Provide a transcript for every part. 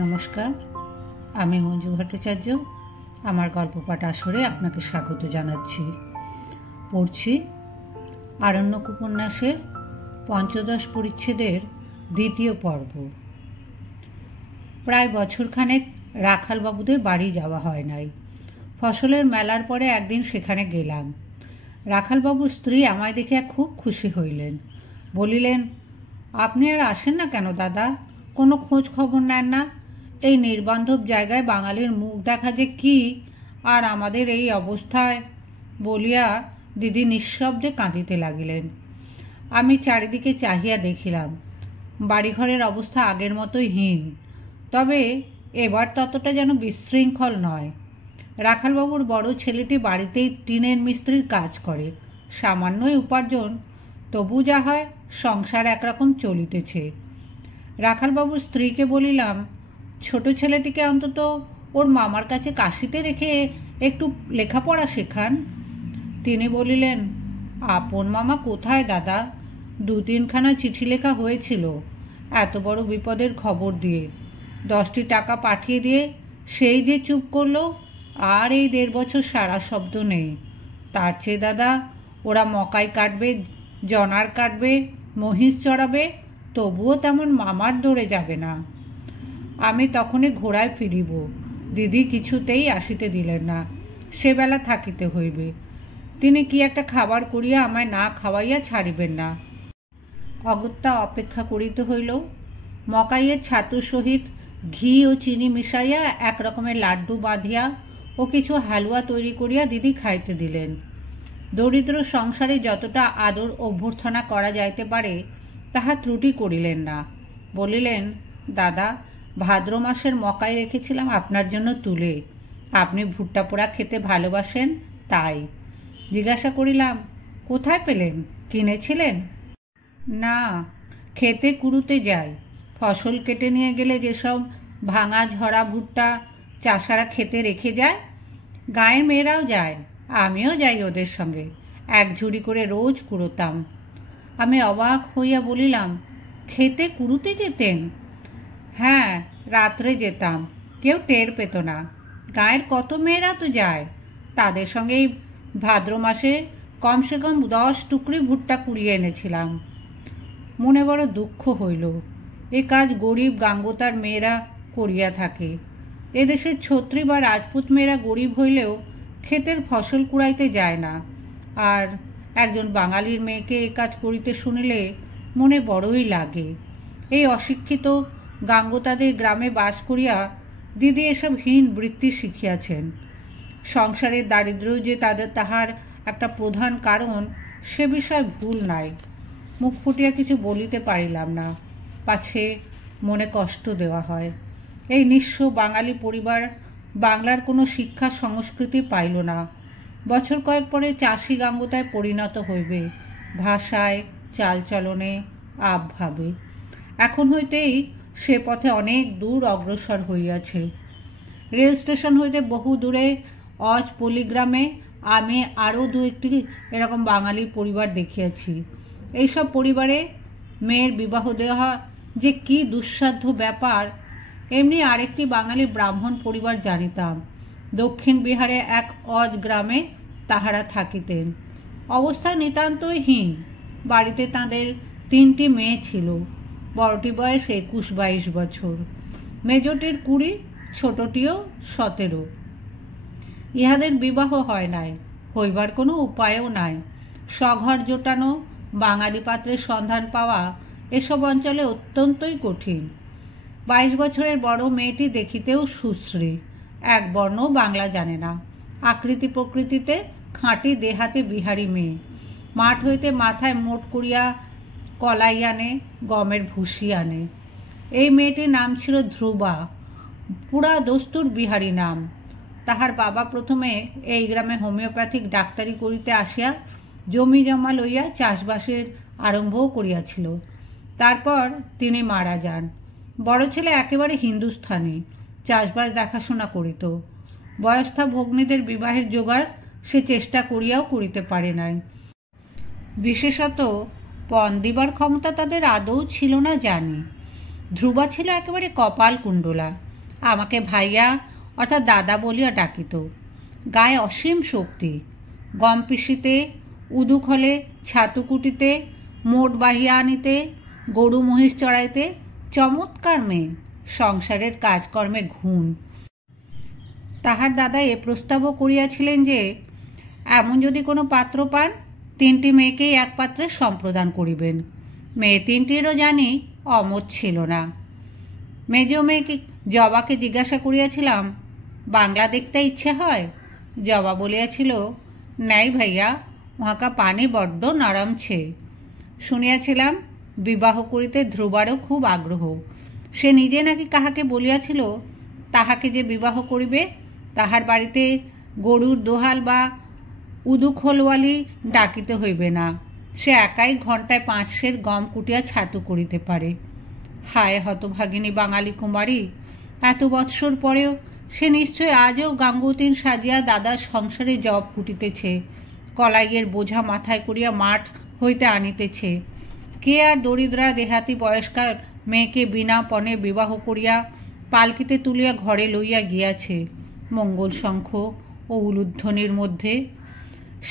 নমস্কার, আমি মঞ্জু ভট্টাচার্য। আমার গল্প পাঠ আসরে আপনাকে স্বাগত জানাচ্ছি। পড়ছি আরণ্যক উপন্যাসের পঞ্চদশ পরিচ্ছেদের দ্বিতীয় পর্ব। প্রায় বছরখানেক রাখালবাবুদের বাড়ি যাওয়া হয় নাই। ফসলের মেলার পরে একদিন সেখানে গেলাম। রাখালবাবুর স্ত্রী আমায় দেখে খুব খুশি হইলেন। বলিলেন, আপনি আর আসেন না কেন দাদা? কোনো খোঁজ খবর নেন না? এই নির্বান্ধব জায়গায় বাঙালির মুখ দেখা যে কি, আর আমাদের এই অবস্থায়। বলিয়া দিদি নিঃশব্দে কাঁদিতে লাগিলেন। আমি চারিদিকে চাহিয়া দেখিলাম। বাড়িঘরের অবস্থা আগের মতোই হীন, তবে এবার ততটা যেন বিশৃঙ্খল নয়। রাখালবাবুর বড় ছেলেটি বাড়িতেই টিনের মিস্ত্রির কাজ করে, সামান্যই উপার্জন, তবু যা হয় সংসার একরকম চলিতেছে। রাখালবাবুর স্ত্রীকে বলিলাম, ছোট ছেলেটিকে অন্তত ওর মামার কাছে কাশিতে রেখে একটু লেখাপড়া শেখান। তিনি বলিলেন, আপন মামা কোথায় দাদা? 2-3খানা চিঠি লেখা হয়েছিল এত বড় বিপদের খবর দিয়ে। 10টি টাকা পাঠিয়ে দিয়ে সেই যে চুপ করলো, আর এই 1.5 বছর সারা শব্দ নেই। তার চেয়ে দাদা, ওরা মকাই কাটবে, জনার কাটবে, মহিষ চড়াবে, তবুও তেমন মামার দৌড়ে যাবে না। আমি তখনই ঘোড়ায় ফিরিব। দিদি কিছুতেই আসিতে দিলেন না, সেবেলা থাকিতে হইবে। তিনি কি একটা খাবার করিয়া আমায় না খাওয়াইয়া ছাড়িবেন না। অগত্যা অপেক্ষা করিতে হইল। মকাইয়ের ছাতুর সহিত ঘি ও চিনি মিশাইয়া এক রকমের লাড্ডু বাঁধিয়া ও কিছু হালুয়া তৈরি করিয়া দিদি খাইতে দিলেন। দরিদ্র সংসারে যতটা আদর অভ্যর্থনা করা যাইতে পারে তাহা ত্রুটি করিলেন না। বলিলেন, দাদা, ভাদ্র মাসের মকাই রেখেছিলাম আপনার জন্য তুলে। আপনি ভুট্টা পোড়া খেতে ভালোবাসেন, তাই। জিজ্ঞাসা করিলাম, কোথায় পেলেন? কিনেছিলেন? না, খেতে কুড়ুতে যাই। ফসল কেটে নিয়ে গেলে যেসব ভাঙা ঝরা ভুট্টা চাষারা খেতে রেখে যায়, গাঁয়ের মেয়েরাও যায়, আমিও যাই ওদের সঙ্গে। 1 ঝুড়ি করে রোজ কুড়োতাম। আমি অবাক হইয়া বলিলাম, খেতে কুড়ুতে যেতেন? হ্যাঁ, রাত্রে যেতাম, কেউ টের পেত না। গাঁয়ের কত মেয়েরা তো যায়, তাদের সঙ্গেই ভাদ্র মাসে কমসে কম 10 টুকরি ভুট্টা কুড়িয়ে এনেছিলাম। মনে বড় দুঃখ হইল। এ কাজ গরিব গাঙ্গোতার মেয়েরা করিয়া থাকে। এদেশের ছত্রী বা রাজপুত মেয়েরা গরিব হইলেও ক্ষেতের ফসল কুড়াইতে যায় না। আর একজন বাঙালির মেয়েকে এ কাজ করিতে শুনিলে মনে বড়ই লাগে। এই অশিক্ষিত গাঙ্গোতাদের গ্রামে বাস করিয়া দিদি এসব হীন বৃত্তি শিখিয়াছেন। সংসারের দারিদ্র্য যে তাহার একটা প্রধান কারণ, সে বিষয়ে ভুল নাই। মুখ ফুটিয়া কিছু বলিতে পারিলাম না, পাছে মনে কষ্ট দেওয়া হয়। এই নিঃস্ব বাঙালি পরিবার বাংলার কোনো শিক্ষা সংস্কৃতি পাইল না। বছর কয়েক পরে চাষি গাঙ্গোতায় পরিণত হইবে, ভাষায়, চালচলনে, আবভাবে। এখন হইতেই সে পথে অনেক দূর অগ্রসর হইয়াছে। রেল স্টেশন হইতে বহু দূরে অজ পল্লীগ্রামে আমি আরও 2-1টি এরকম বাঙালি পরিবার দেখিয়াছি। এইসব পরিবারে মেয়ের বিবাহ দেওয়া যে কি দুঃসাধ্য ব্যাপার, এমনি আরেকটি বাঙালি ব্রাহ্মণ পরিবার জানিতাম। দক্ষিণ বিহারে এক অজ গ্রামে তাহারা থাকিতেন। অবস্থা নিতান্তই হীন। বাড়িতে তাঁদের 3টি মেয়ে ছিল। বড়টি বয়স 21-22 বছর, মেজটির 20, ছোটটিও 17। ইহাদের বিবাহ হয় নাই, হইবার কোনো উপায়ও নাই। স্বঘর জোটানো, বাঙালি পাত্রের সন্ধান পাওয়া এসব অঞ্চলে অত্যন্তই কঠিন। 22 বছরের বড় মেয়েটি দেখিতেও সুশ্রী, এক বর্ণও বাংলা জানে না। আকৃতি প্রকৃতিতে খাঁটি দেহাতে বিহারি মেয়ে। মাঠ হইতে মাথায় মোট করিয়া কলাই আনে, গমের ভুসি আনে। এই মেয়েটির নাম ছিল ধ্রুবা, পুরা দস্তুর বিহারি নাম। তাহার বাবা প্রথমে এই গ্রামে হোমিওপ্যাথিক ডাক্তারি করিতে আসিয়া জমি জমা লইয়া চাষবাসের আরম্ভও করিয়াছিল। তারপর তিনি মারা যান। বড় ছেলে একেবারে হিন্দুস্থানি, চাষবাস দেখাশোনা করিত। বয়স্থা ভগ্নীদের বিবাহের জোগাড় সে চেষ্টা করিয়াও করিতে পারে নাই। বিশেষত পণ দিবার ক্ষমতা তাদের আদৌ ছিল না জানি। ধ্রুবা ছিল একেবারে কপাল কুণ্ডলা। আমাকে ভাইয়া অর্থাৎ দাদা বলিয়া ডাকিত। গায়ে অসীম শক্তি। গম পিষিতে, উদুখলে ছাতু কুটিতে, মোট বাহিয়া আনিতে, গরু মহিষ চড়াইতে চমৎকার মেয়ে। সংসারের কাজকর্মে ঘুণ। তাহার দাদা এ প্রস্তাবও করিয়াছিলেন যে এমন যদি কোনো পাত্র পান, 3টি মেয়েকেই এক পাত্রে সম্প্রদান করিবেন। মেয়ে 3টিরও জানি অমত ছিল না। মেজ মেয়েকে জবাকে জিজ্ঞাসা করিয়াছিলাম, বাংলা দেখতে ইচ্ছে হয়? জবা বলিয়াছিল, নাই ভাইয়া, উহাকা পানি বড্ড নরম ছে। শুনিয়াছিলাম বিবাহ করিতে ধ্রুবারও খুব আগ্রহ। সে নিজে নাকি কাহাকে বলিয়াছিল, তাহাকে যে বিবাহ করিবে তাহার বাড়িতে গরুর দোহাল বা উদুখোলওয়ালি ডাকিতে হইবে না। সে একাই ঘণ্টায় 5 সের গম কুটিয়া ছাতু করিতে পারে। হায় হতভাগিনী বাঙালি কুমারী! এত বৎসর পরেও সে নিশ্চয় আজও গাঙ্গুতিন সাজিয়া দাদার সংসারে জব কুটিতেছে, কলাইয়ের বোঝা মাথায় করিয়া মাঠ হইতে আনিতেছে। কে আর দরিদ্রা দেহাতি বয়স্কার মেয়েকে বিনা পণে বিবাহ করিয়া পালকিতে তুলিয়া ঘরে লইয়া গিয়াছে মঙ্গল শঙ্খ ও উলুধ্বনির মধ্যে।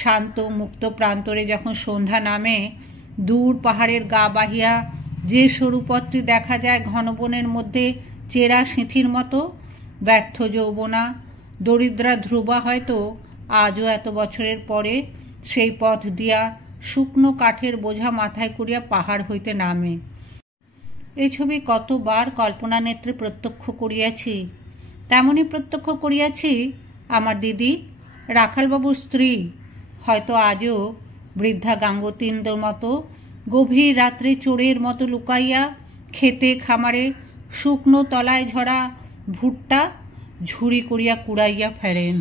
শান্ত মুক্ত প্রান্তরে যখন সন্ধ্যা নামে, দূর পাহাড়ের গা বাহিয়া যে সরুপথটি দেখা যায় ঘন বনের মধ্যে চেরা সিঁথির মতো, ব্যর্থ যৌবনা দরিদ্রা ধ্রুবা হয়তো আজও এত বছরের পরে সেই পথ দিয়া শুকনো কাঠের বোঝা মাথায় করিয়া পাহাড় হইতে নামে। এই ছবি কতবার কল্পনা নেত্রে প্রত্যক্ষ করিয়াছি। তেমনই প্রত্যক্ষ করিয়াছি আমার দিদি রাখালবাবুর স্ত্রী হয়তো আজও বৃদ্ধা গাঙ্গতিনদের মতো গভীর রাত্রে চোরের মতো লুকাইয়া খেতে খামারে শুকনো তলায় ঝরা ভুট্টা ঝুড়ি করিয়া কুড়াইয়া ফেরেন।